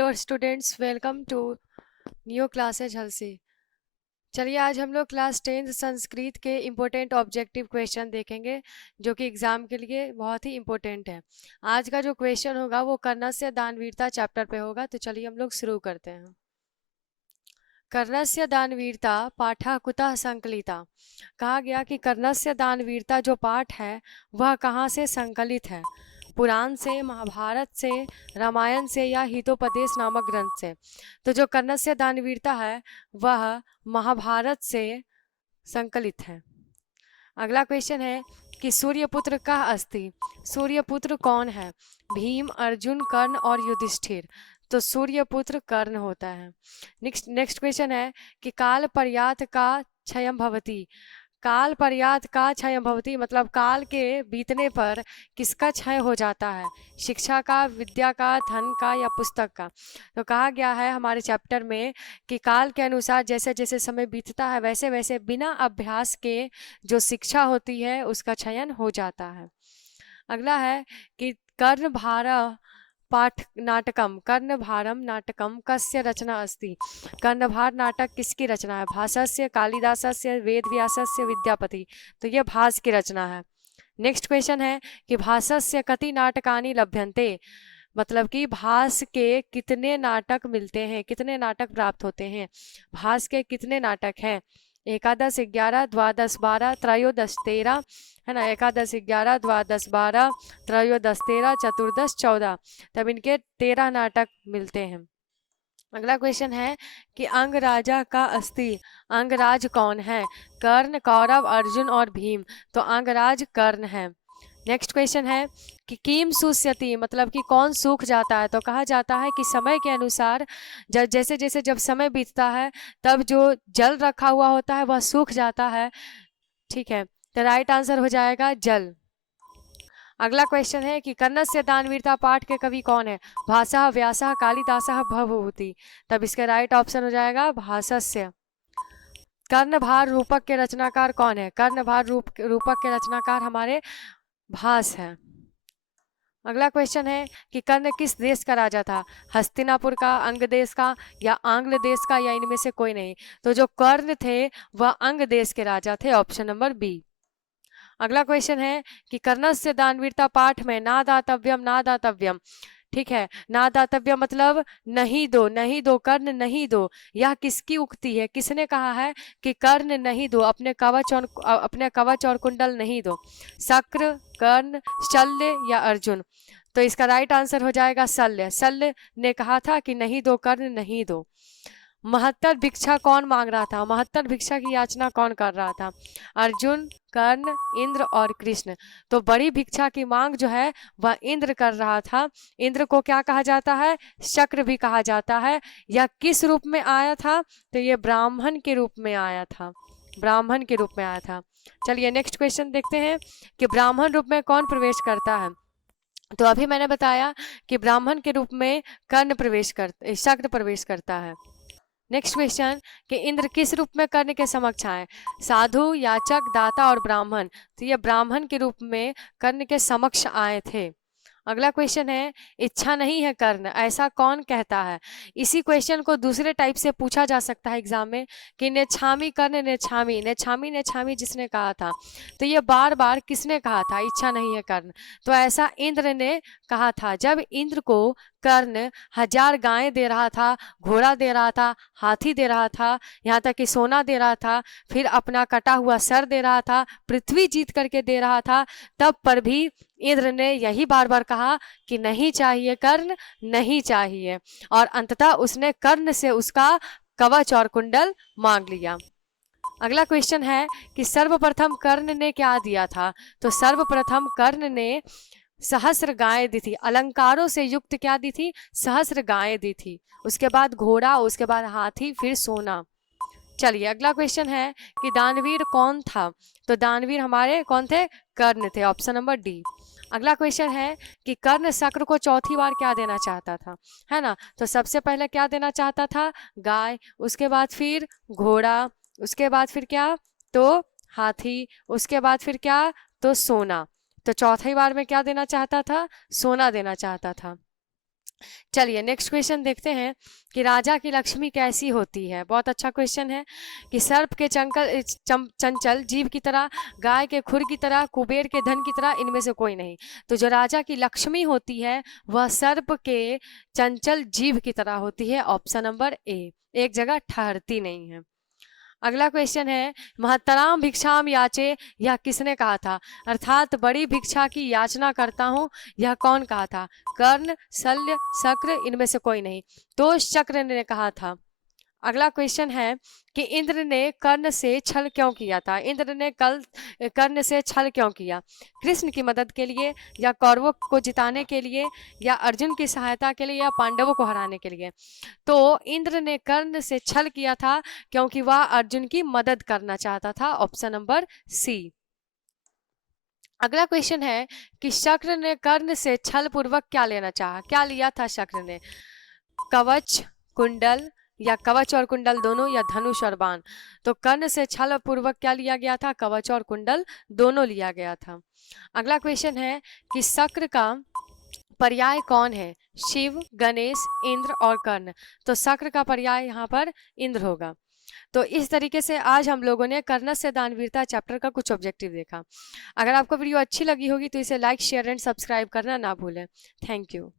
Hello students, welcome to new classes हलसी। चलिए आज हम लोग क्लास 10th संस्कृत के इम्पोर्टेंट ऑब्जेक्टिव क्वेश्चन देखेंगे जो कि एग्जाम के लिए बहुत ही इम्पोर्टेंट है। आज का जो क्वेश्चन होगा वो कर्णस्य दानवीरता चैप्टर पे होगा। तो चलिए हम लोग शुरू करते हैं। कर्णस्य दानवीरता पाठा कुतः संकलिता। कहा गया कि कर्णस्य दानवीरता जो पाठ है वह कहाँ से संकलित है। पुराण से, महाभारत से, रामायण से या हितोपदेश नामक ग्रंथ से। तो जो कर्णस्य दानवीरता है वह महाभारत से संकलित है। अगला क्वेश्चन है कि सूर्यपुत्र का अस्ति। सूर्यपुत्र कौन है? भीम, अर्जुन, कर्ण और युधिष्ठिर। तो सूर्यपुत्र कर्ण होता है। नेक्स्ट क्वेश्चन है कि काल पर्यात का क्षयम भवति। काल पर्यात का क्षय भवति मतलब काल के बीतने पर किसका क्षय हो जाता है? शिक्षा का, विद्या का, धन का या पुस्तक का। तो कहा गया है हमारे चैप्टर में कि काल के अनुसार जैसे जैसे समय बीतता है वैसे वैसे बिना अभ्यास के जो शिक्षा होती है उसका क्षयन हो जाता है। अगला है कि कर्णभार पाठ नाटकम, कर्णभारम नाटकम कस्य रचना अस्ति। कर्णभार नाटक किसकी रचना है? भासस्य, कालिदासस्य, वेदव्यासस्य, विद्यापति। तो ये भास की रचना है। नेक्स्ट क्वेश्चन है कि भासस्य कति नाटकानि लभ्यन्ते। मतलब कि भास के कितने नाटक मिलते हैं, कितने नाटक प्राप्त होते हैं। भास के कितने नाटक हैं? एकादश, 11, द्वादश, 12, त्रयोदश, 13 है ना। एकादश, 11, द्वादश, 12, त्रयोदश, 13, चतुर्दश, 14। तब इनके 13 नाटक मिलते हैं। अगला क्वेश्चन है कि अंगराजा का अस्ति। अंगराज कौन है? कर्ण, कौरव, अर्जुन और भीम। तो अंगराज कर्ण है। नेक्स्ट क्वेश्चन है कि किम शुष्यति मतलब कि कौन सूख जाता है। तो कहा जाता है कि समय के अनुसार जैसे जैसे जब समय बीतता है तब जो जल रखा हुआ होता है वह सूख जाता है। ठीक है, तो राइट आंसर हो जाएगा जल। अगला क्वेश्चन है कि कर्णस्य दानवीरता पाठ के कवि कौन है? भासः, व्यासः, कालिदासः, भवभूति। तब इसका राइट ऑप्शन हो जाएगा भासस्य। कर्णभार रूपक के रचनाकार कौन है? कर्णभार रूपक के रचनाकार हमारे भास है। अगला क्वेश्चन है कि कर्ण किस देश का राजा था? हस्तिनापुर का, अंग देश का या आंग्ल देश का या इनमें से कोई नहीं। तो जो कर्ण थे वह अंग देश के राजा थे, ऑप्शन नंबर बी। अगला क्वेश्चन है कि कर्णस्य दानवीरता पाठ में ना दातव्यम ना दातव्यम। ठीक है, ना दातव्य मतलब नहीं दो, नहीं दो, कर्ण नहीं दो। यह किसकी उक्ति है? किसने कहा है कि कर्ण नहीं दो, अपने कवच और कुंडल नहीं दो? शक्र, कर्ण, शल्य या अर्जुन। तो इसका राइट आंसर हो जाएगा शल्य। शल्य ने कहा था कि नहीं दो, कर्ण नहीं दो। महत्तर भिक्षा कौन मांग रहा था? महत्तर भिक्षा की याचना कौन कर रहा था? अर्जुन, कर्ण, इंद्र और कृष्ण। तो बड़ी भिक्षा की मांग जो है वह इंद्र कर रहा था। इंद्र को क्या कहा जाता है? शक्र भी कहा जाता है। यह किस रूप में आया था? तो ये ब्राह्मण के रूप में आया था, ब्राह्मण के रूप में आया था। चलिए नेक्स्ट क्वेश्चन देखते हैं कि ब्राह्मण रूप में कौन प्रवेश करता है। तो अभी मैंने बताया कि ब्राह्मण के रूप में शक्र प्रवेश करता है। नेक्स्ट क्वेश्चन कि इंद्र किस रूप में कर्ण के समक्ष आए? साधु, याचक, दाता और ब्राह्मण। तो ये ब्राह्मण के रूप में कर्ण के समक्ष आए थे। अगला क्वेश्चन है इच्छा नहीं है कर्ण, ऐसा कौन कहता है? इसी क्वेश्चन को दूसरे टाइप से पूछा जा सकता है एग्जाम में कि नेच्छामी कर्ण नेच्छामी, नेच्छामी नेच्छामी जिसने कहा था। तो ये बार बार किसने कहा था इच्छा नहीं है कर्ण? तो ऐसा इंद्र ने कहा था। जब इंद्र को कर्ण 1000 गायें दे रहा था, घोड़ा दे रहा था, हाथी दे रहा था, यहाँ तक कि सोना दे रहा था, फिर अपना कटा हुआ सर दे रहा था, पृथ्वी जीत करके दे रहा था, तब पर भी इंद्र ने यही बार बार कहा कि नहीं चाहिए कर्ण, नहीं चाहिए। और अंततः उसने कर्ण से उसका कवच और कुंडल मांग लिया। अगला क्वेश्चन है कि सर्वप्रथम कर्ण ने क्या दिया था? तो सर्वप्रथम कर्ण ने सहस्र गायें दी थी, अलंकारों से युक्त क्या दी थी? सहस्र गायें दी थी। उसके बाद घोड़ा, उसके बाद हाथी, फिर सोना। चलिए अगला क्वेश्चन है कि दानवीर कौन था? तो दानवीर हमारे कौन थे? कर्ण थे, ऑप्शन नंबर डी। अगला क्वेश्चन है कि कर्ण शक्र को चौथी बार क्या देना चाहता था, है ना। तो सबसे पहले क्या देना चाहता था? गाय, उसके बाद फिर घोड़ा, उसके बाद फिर क्या? तो हाथी, उसके बाद फिर क्या? तो सोना। तो चौथी बार में क्या देना चाहता था? सोना देना चाहता था। चलिए नेक्स्ट क्वेश्चन देखते हैं कि राजा की लक्ष्मी कैसी होती है। बहुत अच्छा क्वेश्चन है कि सर्प के चंचल जीव की तरह, गाय के खुर की तरह, कुबेर के धन की तरह, इनमें से कोई नहीं। तो जो राजा की लक्ष्मी होती है वह सर्प के चंचल जीव की तरह होती है। ऑप्शन नंबर ए, एक जगह ठहरती नहीं है। अगला क्वेश्चन है महतराम भिक्षाम याचे, यह किसने कहा था? अर्थात बड़ी भिक्षा की याचना करता हूँ, यह कौन कहा था? कर्ण, शल्य, शक्र, इनमें से कोई नहीं। तो शक्र ने कहा था। अगला क्वेश्चन है कि इंद्र ने कर्ण से छल क्यों किया था? इंद्र ने कर्ण से छल क्यों किया? कृष्ण की मदद के लिए, या कौरवों को जिताने के लिए, या अर्जुन की सहायता के लिए, या पांडवों को हराने के लिए? तो इंद्र ने कर्ण से छल किया था क्योंकि वह अर्जुन की मदद करना चाहता था। Option number C. अगला क्वेश्चन है कि शक्र ने कर्ण से छल पूर्वक क्या लेना चाहा? क्या लिया था शक्र ने? कवच, कुंडल, या कवच और कुंडल दोनों, या धनुष और बाण? तो कर्ण से छल पूर्वक क्या लिया गया था? कवच और कुंडल दोनों लिया गया था। अगला क्वेश्चन है कि शक्र का पर्याय कौन है? शिव, गणेश, इंद्र और कर्ण। तो शक्र का पर्याय यहाँ पर इंद्र होगा। तो इस तरीके से आज हम लोगों ने कर्णस्य दानवीरता चैप्टर का कुछ ऑब्जेक्टिव देखा। अगर आपको वीडियो अच्छी लगी होगी तो इसे लाइक, शेयर एंड सब्सक्राइब करना ना भूलें। Thank you.